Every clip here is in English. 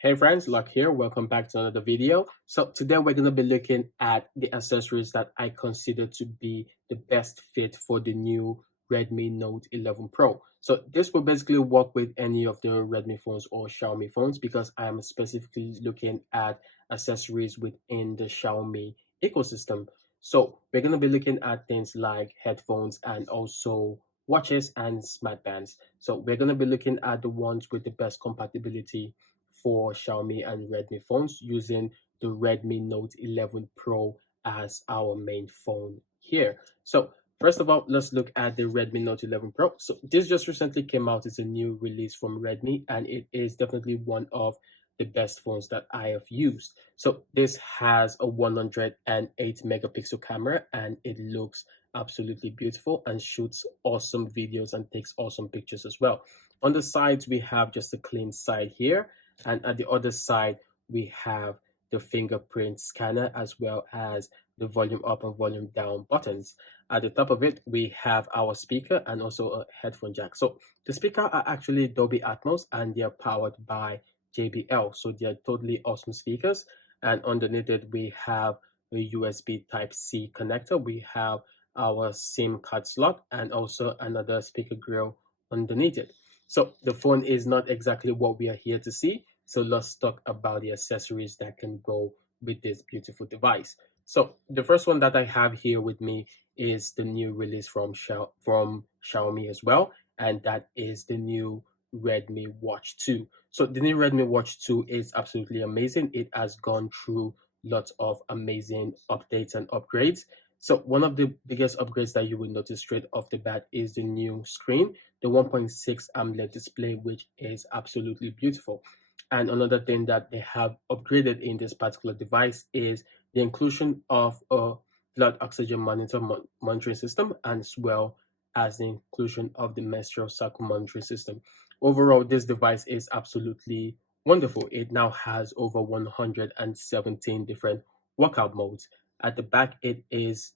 Hey friends, Luck here. Welcome back to another video. So today we're going to be looking at the accessories that I consider to be the best fit for the new Redmi Note 11 Pro. So this will basically work with any of the Redmi phones or Xiaomi phones because I'm specifically looking at accessories within the Xiaomi ecosystem. So we're going to be looking at things like headphones and also watches and smart bands. So we're going to be looking at the ones with the best compatibility for Xiaomi and Redmi phones using the Redmi Note 11 Pro as our main phone here. So first of all, let's look at the Redmi Note 11 Pro. So this just recently came out. It's a new release from Redmi and it is definitely one of the best phones that I have used. So this has a 108 megapixel camera and it looks absolutely beautiful and shoots awesome videos and takes awesome pictures as well. On the sides, we have just a clean side here, and at the other side we have the fingerprint scanner as well as the volume up and volume down buttons. At the top of it we have our speaker and also a headphone jack. So the speaker are actually Dolby Atmos and they are powered by JBL, so they are totally awesome speakers. And underneath it we have a USB type C connector, we have our SIM card slot and also another speaker grill underneath it. So the phone is not exactly what we are here to see. So let's talk about the accessories that can go with this beautiful device. So the first one that I have here with me is the new release from Xiaomi as well, and that is the new Redmi Watch 2. So the new Redmi Watch 2 is absolutely amazing. It has gone through lots of amazing updates and upgrades. So one of the biggest upgrades that you will notice straight off the bat is the new screen, the 1.6 AMOLED display, which is absolutely beautiful. And another thing that they have upgraded in this particular device is the inclusion of a blood oxygen monitoring system, and as well as the inclusion of the menstrual cycle monitoring system. Overall, this device is absolutely wonderful. It now has over 117 different workout modes. At the back, it is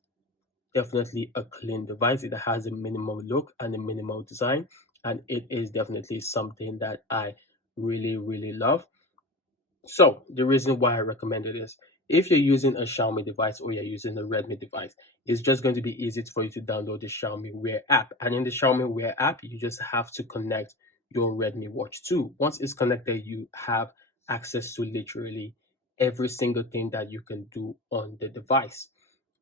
definitely a clean device. It has a minimal look and a minimal design, and it is definitely something that I really love. So the reason why I recommended this, if you're using a Xiaomi device or you're using a Redmi device, it's just going to be easy for you to download the Xiaomi Wear app. And in the Xiaomi Wear app, you just have to connect your Redmi Watch 2. Once it's connected, you have access to literally every single thing that you can do on the device.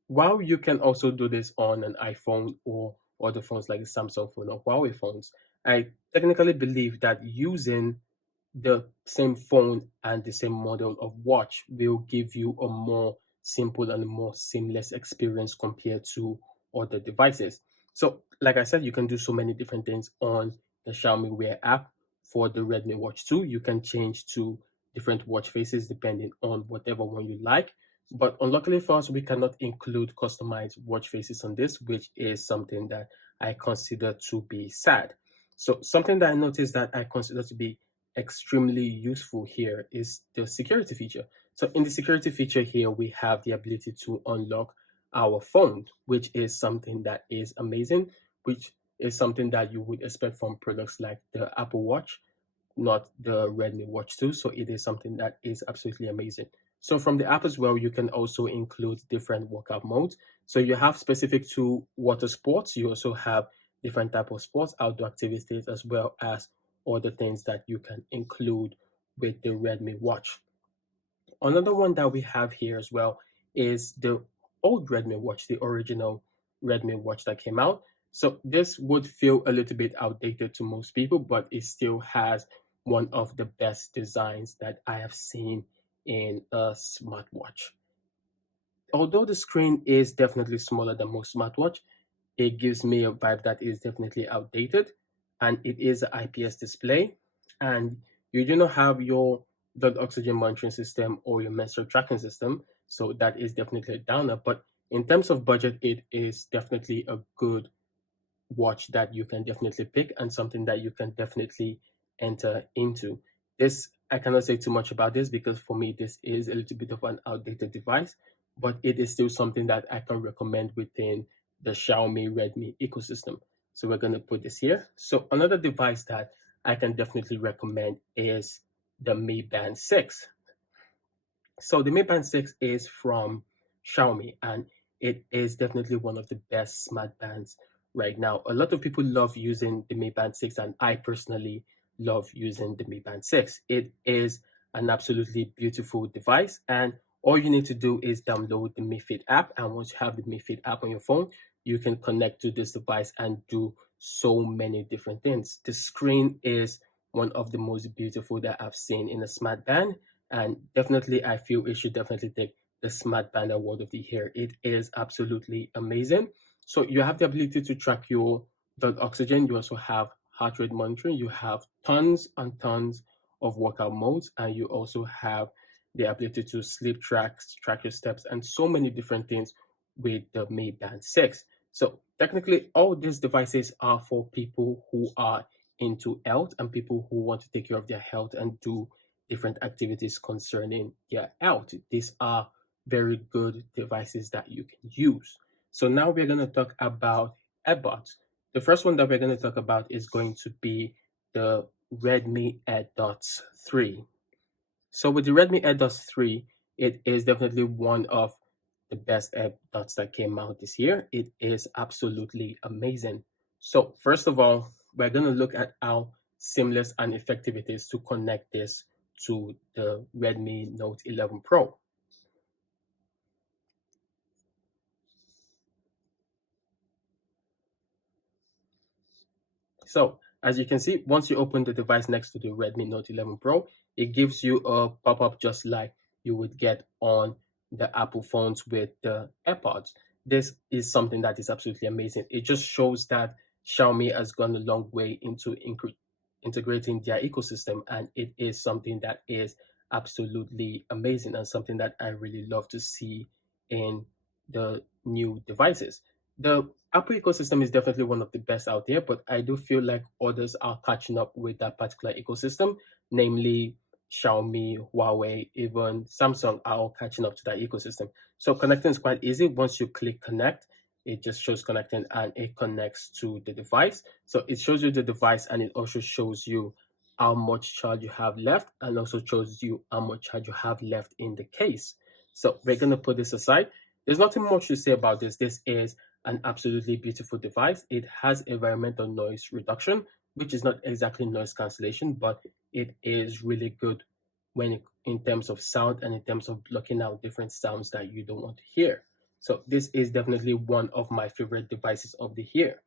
While you can also do this on an iPhone or other phones like the Samsung phone or Huawei phones, I technically believe that using the same phone and the same model of watch will give you a more simple and more seamless experience compared to other devices. So, like I said, you can do so many different things on the Xiaomi Wear app. For the Redmi Watch 2, you can change to different watch faces depending on whatever one you like. But unluckily for us, we cannot include customized watch faces on this, which is something that I consider to be sad. So something that I noticed that I consider to be extremely useful here is the security feature. So in the security feature here, we have the ability to unlock our phone, which is something that is amazing, which is something that you would expect from products like the Apple Watch, not the Redmi Watch 2. So it is something that is absolutely amazing. So from the app as well, you can also include different workout modes. So you have specific to water sports. You also have different type of sports, outdoor activities, as well as other things that you can include with the Redmi Watch. Another one that we have here as well is the old Redmi Watch, the original Redmi Watch that came out. So this would feel a little bit outdated to most people, but it still has one of the best designs that I have seen in a smartwatch. Although the screen is definitely smaller than most smartwatch, it gives me a vibe that is definitely outdated, and it is an IPS display, and you do not have your blood oxygen monitoring system or your menstrual tracking system, so that is definitely a downer. But in terms of budget, it is definitely a good watch that you can definitely pick and something that you can definitely enter into. This, I cannot say too much about this because for me this is a little bit of an outdated device, but it is still something that I can recommend within the Xiaomi Redmi ecosystem. So we're going to put this here. So another device that I can definitely recommend is the Mi Band 6. So the Mi Band 6 is from Xiaomi, and it is definitely one of the best smart bands right now. A lot of people love using the Mi Band 6, and I personally love using the Mi Band 6. It is an absolutely beautiful device, and all you need to do is download the Mi Fit app. And once you have the Mi Fit app on your phone, you can connect to this device and do so many different things. The screen is one of the most beautiful that I've seen in a smart band, and definitely I feel it should definitely take the smart band award of the year. It is absolutely amazing. So you have the ability to track your blood oxygen. You also have heart rate monitoring. You have tons and tons of workout modes, and you also have the ability to sleep track your steps, and so many different things with the Mi Band 6. So technically all these devices are for people who are into health and people who want to take care of their health and do different activities concerning their health. These are very good devices that you can use. So now we're going to talk about AirDots. The first one that we're going to talk about is going to be the Redmi AirDots 3. So with the Redmi AirDots 3, it is definitely one of the best AirDots that came out this year. It is absolutely amazing. So first of all, we're going to look at how seamless and effective it is to connect this to the Redmi Note 11 Pro. So as you can see, once you open the device next to the Redmi Note 11 Pro, it gives you a pop-up just like you would get on the Apple phones with the AirPods. This is something that is absolutely amazing. It just shows that Xiaomi has gone a long way into integrating their ecosystem, and it is something that is absolutely amazing and something that I really love to see in the new devices. The Apple ecosystem is definitely one of the best out there, but I do feel like others are catching up with that particular ecosystem, namely Xiaomi, Huawei, even Samsung are all catching up to that ecosystem. So connecting is quite easy. Once you click connect, it just shows connecting and it connects to the device. So it shows you the device and it also shows you how much charge you have left and also shows you how much charge you have left in the case. So we're going to put this aside. There's nothing much to say about this. This is an absolutely beautiful device. It has environmental noise reduction, which is not exactly noise cancellation, but it is really good in terms of sound and in terms of blocking out different sounds that you don't want to hear. So this is definitely one of my favorite devices of the year.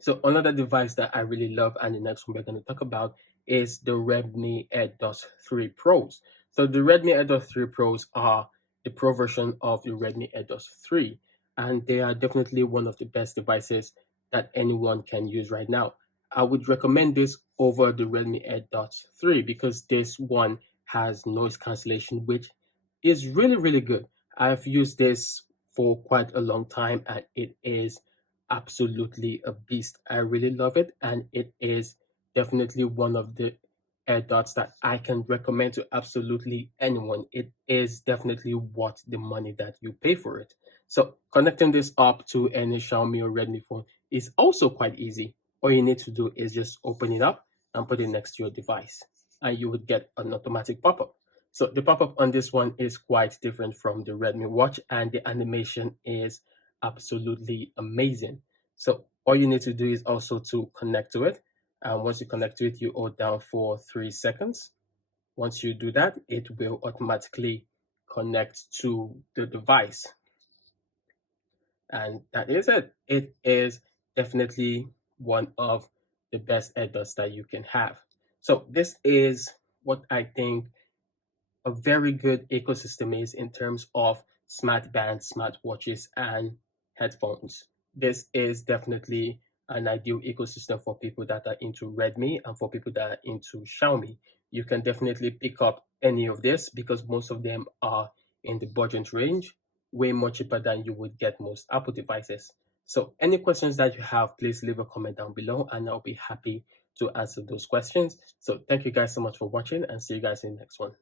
So another device that I really love and the next one we're going to talk about is the Redmi AirDots 3 Pros. So the Redmi AirDots 3 Pros are the pro version of the Redmi AirDots 3, and they are definitely one of the best devices that anyone can use right now. I would recommend this over the Redmi AirDots 3 because this one has noise cancellation, which is really, really good. I've used this for quite a long time and it is absolutely a beast. I really love it, and it is definitely one of the AirDots that I can recommend to absolutely anyone. It is definitely worth the money that you pay for it. So connecting this up to any Xiaomi or Redmi phone is also quite easy. All you need to do is just open it up and put it next to your device, and you would get an automatic pop-up. So the pop-up on this one is quite different from the Redmi Watch, and the animation is absolutely amazing. So all you need to do is also to connect to it. And once you connect to it, you hold down for 3 seconds. Once you do that, it will automatically connect to the device. And that is it. It is definitely one of the best AirDots that you can have. So this is what I think a very good ecosystem is in terms of smart bands, smart watches, and headphones. This is definitely an ideal ecosystem for people that are into Redmi and for people that are into Xiaomi. You can definitely pick up any of this because most of them are in the budget range, way more cheaper than you would get most Apple devices. So any questions that you have, please leave a comment down below and I'll be happy to answer those questions. So thank you guys so much for watching and see you guys in the next one.